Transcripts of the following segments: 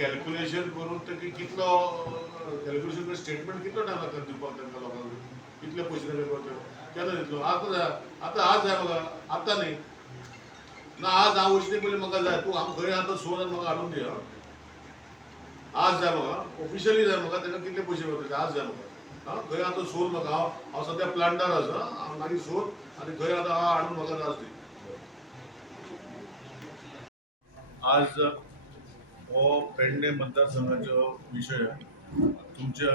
Calculation करून तर कितलो कॅल्क्युलेशन स्टेटमेंट कितलो टायम लागता दिवपाक तांकां लोकांक कितले पयशे तांकां करता केन्ना दितलो आतां जाय आतां आज जाय म्हाका आतां न्ही ना आज हांव वचचे पयलीं म्हाका जाय तूं हांव खंय आतां सोद म्हाका हाडून दी आज जाय म्हाका ऑफिशियली जाय म्हाका ताका कितले पयशे करता आज जाय म्हाका खंय आतां सोद म्हाका हांव सद्या प्लांटार आसा हांव मागीर सोद आनी खंय आतां हांव हाडून म्हाका आज दी आज हो पेडणे मतदारसंघाचो विशय तुमच्या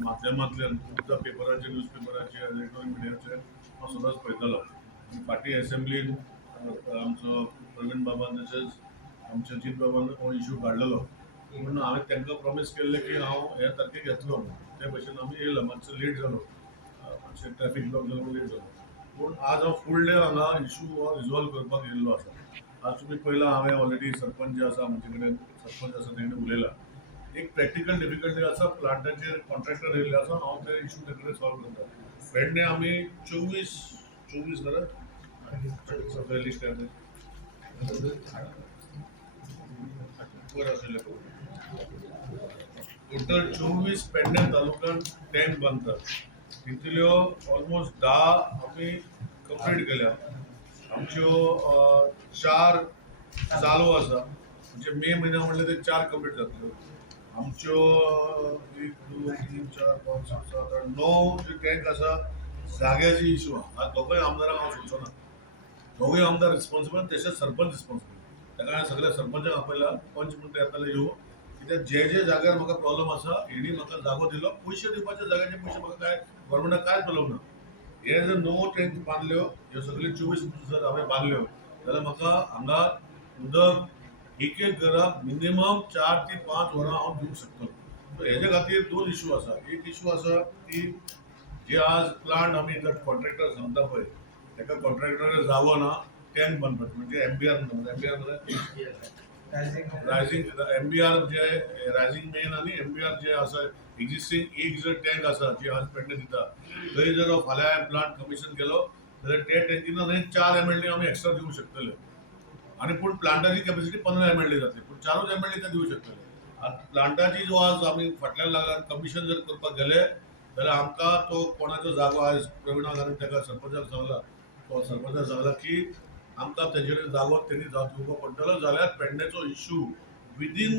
माध्यमांतल्यान खुबदां पेपराचेर न्यूज पेपराचेर इलेक्ट्रॉनिक मिडियाचेर हांव सदांच पळयतालो फाटीं एसेंब्लीन आमचो प्रवीण बाबान तशेंच आमच्या अजीत बाबान हो इशू काडलेलो पूण हांवें तांकां प्रॉमीस केल्लें की हांव ह्या तारखेक येतलो ते भशेन आमी येयलो मातसो लेट जालो मातशें ट्रॅफीक ब्लॉक जालो लेट जालो पूण आज हांव फूल डे हांगा इशू हो रिजॉल्व करपाक येयल्लो आसा आज तुमी पयला हांवें ऑलरेडी सरपंच जे आसा आमचे कडेन सरपंच आसा तेणें उलयला एक प्रॅक्टिकल डिफिकल्टी आसा प्लांटाचेर कॉन्ट्रॅक्टर येयल्ले आसा हांव ते इशू ते कडेन सॉल्व करता पेडणे आमी 24 खरें लिस्ट टोटल 24 पेडणे तालुक्यात टँक बांदतात तितल्यो ऑलमोस्ट 10 आमी कंप्लीट केल्या आमच्यो 4 चालू आसा म्हणजे मे म्हयन्या म्हणल्यार ते 4 कंप्लीट जातल्यो आमच्यो 1 2 3 4 5 6 7 8 9 जे टँक आसा जाग्याची इशू आहा दोगूय आमदारांक हांव सोडचो ना दोगूय आमदार रिस्पॉन्सिबल तशेंच सरपंच रिस्पॉन्सिबल ताका हांवें सगळ्या सरपंचाक आपयला पंच म्हणटा येताले येवं कित्याक जे जाग्यार म्हाका प्रॉब्लम आसा हेणी म्हाका जागो दिलो पयशे दिवपाच्या जाग्याचे पयशे म्हाका काय गव्हर्मेंटाक कांयच प्रॉब्लम ना हे जर 9 टँक बांदल्यो ह्यो सगळ्यो 24 जर हांवें बांदल्यो जाल्यार म्हाका हांगा उदक एक घराक मिनिमम 4 ते 5 वरां हांव दिवंक शकतलो सो हेजे खातीर 2 इशू आसा एक इशू आसा की जे आज प्लांट आमी कॉन्ट्रॅक्टर सांगता पळय ताका कॉन्ट्रॅक्टराक जागो ना टँक बांदपाचो म्हणजे एमबीआर रायझींग एमबीआर जे रायझींग मेन आनी एमबीआर जे आसा एक्झिस्टींग एक जर टँक आसा जी आज पेडणे दिता थंय जर फाल्यां प्लांट कमिशन केलो जाल्यार ते टँकीन 4 MLD आमी एक्स्ट्रा दिवंक शकतले आनी पूण प्लांटाची कॅपॅसिटी 15 MLD जातली पूण 4 MLD ते दिवंक शकतले आतां प्लांटाची जो आज आमी फाटल्यान लागल्यान कमिशन जर करपाक गेले जाल्यार आमकां तो कोणाचो जागो आयज प्रवीणाक आनी ताका सरपंचाक सांगला तो सरपंचाक सांगला की आमकां तेजेर जागो तेणी दिवपाक पडटलो जाल्यार पेडणेचो इशू विदीन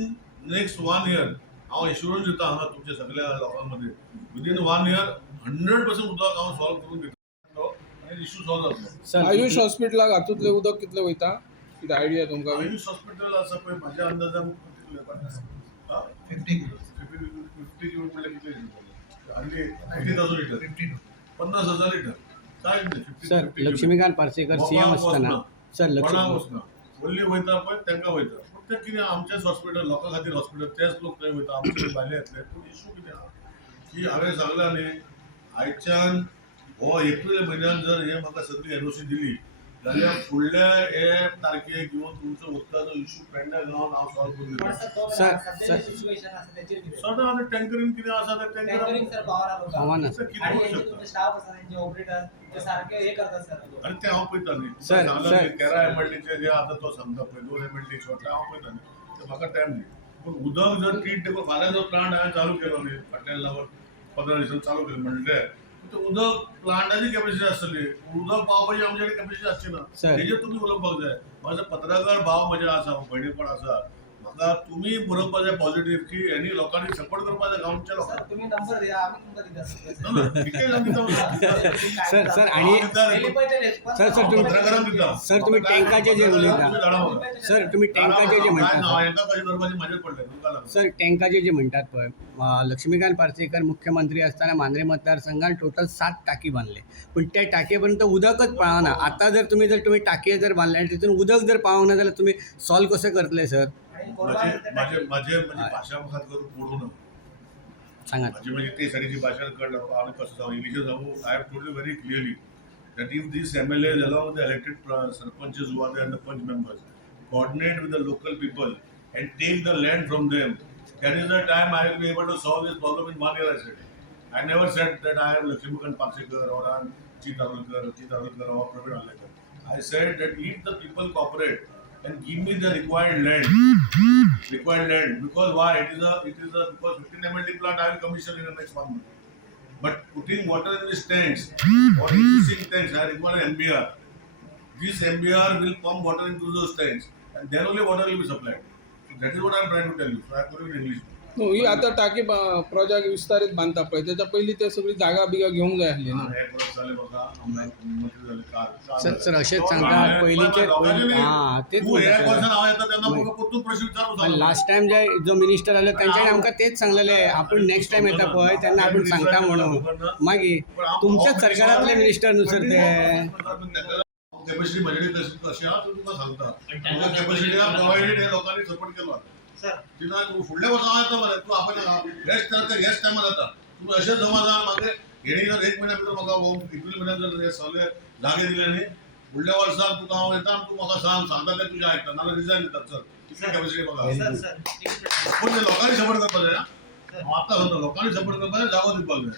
नेक्स्ट 1 year हांव एश्युरन्स दिता हांगा तुमच्या सगळ्या लोकां मदीं विदीन 1 year 100% उदक हांव सॉल्व करून दिता आनी इशू सॉल्व जातलो सर आयुष हॉस्पिटलाक हातूंतलें उदक कितलें वयता कितें आयडिया तुमकां आयुष हॉस्पिटल आसा पळय म्हाज्या अंदाजान 50 किलो म्हणल्यार कितले आनी 50,000 लिटर 50,000 लिटर काय नाही सर लक्ष्मीकांत पार्सेकर सीएम असताना सर वचना व्हडली वयता पळय तांकां वयता पूण ते कितें आमचेच हॉस्पिटल लोकां खातीर हॉस्पिटल तेच लोक थंय वयता आमचे भायले येतले पूण इशू कितें आहा की हांवें सांगलां न्ही आयच्यान हो एप्रील म्हयन्यान जर हे म्हाका सगळी एनओसी दिली जाल्यार फुडल्या हे तारखेक येवन तुमचो उदकाचो इशू पेडण्या गांवांत हांव सॉल्व करून दिता सदां आतां टँकरीन कितें आसा ते टँकर आव्हान कितें करूंक शकता आनी ते हांव पळयता न्ही सांगलां 13 MLDचे जे आतां तो सांगता पळय 2 MLD सोडटा हांव पळयता न्ही ते म्हाका टायम दी पूण उदक जर ट्रीट देखून फाल्यां जो प्लांट हांवें चालू केलो न्ही फाटल्यान लागून 15 दिसान चालू केलो म्हणजे ते उदक प्लांटाची कॅपॅसिटी आसतली उदक पावपाची आमचे कडेन कॅपॅसिटी आसची ना तेजेर तुमी उलोवपाक जाय म्हाजो पत्रकार भाव म्हजे आसा भयणी पण आसा म्हाका तुमी बरोवपाक जाय पॉझिटिव्ह की हेणी लोकांनी सपोर्ट करपाक जाय गांवच्या लोकांक तुम्ही नंबर द्या आम्ही तुमका दिता ना डिटेल सर सर आणि सर तुम्ही पत्रकारांक दिता सर तुम्ही टँकाचे जे उलयता सर तुम्ही टँकाचे जे म्हणटा म्हाजेर पडले तुमकां लागून सर टँकाचे जे म्हणटात पळय लक्ष्मीकांत पार्सेकर मुख्यमंत्री असताना मांद्रे मतदारसंघात टोटल 7 टाकी बांधले पण त्या टाकयेपर्यंत उदकच पावना आता जर तुम्ही टाकये जर बांधले तितून उदक जर पावना जाल्यार तुम्ही सॉल्व कसे करतले सर माझे भाशा मुखात करून पडू ना सांगा म्हणजे ते साडीची भाषा कळलं आम्ही कसं सांगू इंग्लिश सांगू I have told you very clearly that if these MLAs along with the elected sarpanches who are there and the punch members coordinate with the local people and take the land from them, that is the time I will be able to solve this problem in 1 year. I said. I never said that I am Lakshmikant Parsekar or I am Chitarulkar or Praveen Alekar. I said that if the people cooperate and give me the required land. Because why? It is a because 15 MLD plant I will commission in the next 1 month. But putting water in these tanks or existing tanks, I require an MBR. This MBR will pump water into those tanks, and then only water will be supplied. So that is what I am trying to tell you. So I put it in English. हो ही आता टाकी project विस्तारित बांधता पळय त्याच्या पहिली ते सगळी जागा बिगा घेऊन जाय आसली ना. हे परत झाले बघा, आमदार मंत्री झाले काल. सर असेच सांगता पहिलीचे हां तेच तू एक वर्ष नाव येतं त्यांना मग परतून प्रश्न विचारू. लास्ट टाइम जे जो मिनिस्टर आले त्यांच्याने आमकां तेच सांगलेले आपण नेक्स्ट टाइम येता पळय त्यांना आपण सांगता म्हणून मागीर तुमच्याच सरकारातले मिनिस्टर नुसर ते कॅपॅसिटी बजेट कशी हा तुमका सांगता. कॅपॅसिटी प्रोव्हाइडेड हे लोकांनी सपोर्ट केला. तिला फुडल्या वर्षा येता मरे तू आपण हेच टायमार जाता तुम्ही असे जमा जा मागे येणे जर 1 महिन्या भितर म्हाका एप्रिल महिन्यात जर सगळे जागे दिले न्ही फुडल्या वर्साक तुका हांव येता तू म्हाका सांगता ते तुझ्या आयकता नाल्यार रिजायन दितात. सर कितली कॅपॅसिटी बघा. सर पण ते लोकांनी सपोर्ट करपाक जाय. हांव आतां सांगता लोकांनी सपोर्ट करपाक जाय, जागो दिवपाक जाय.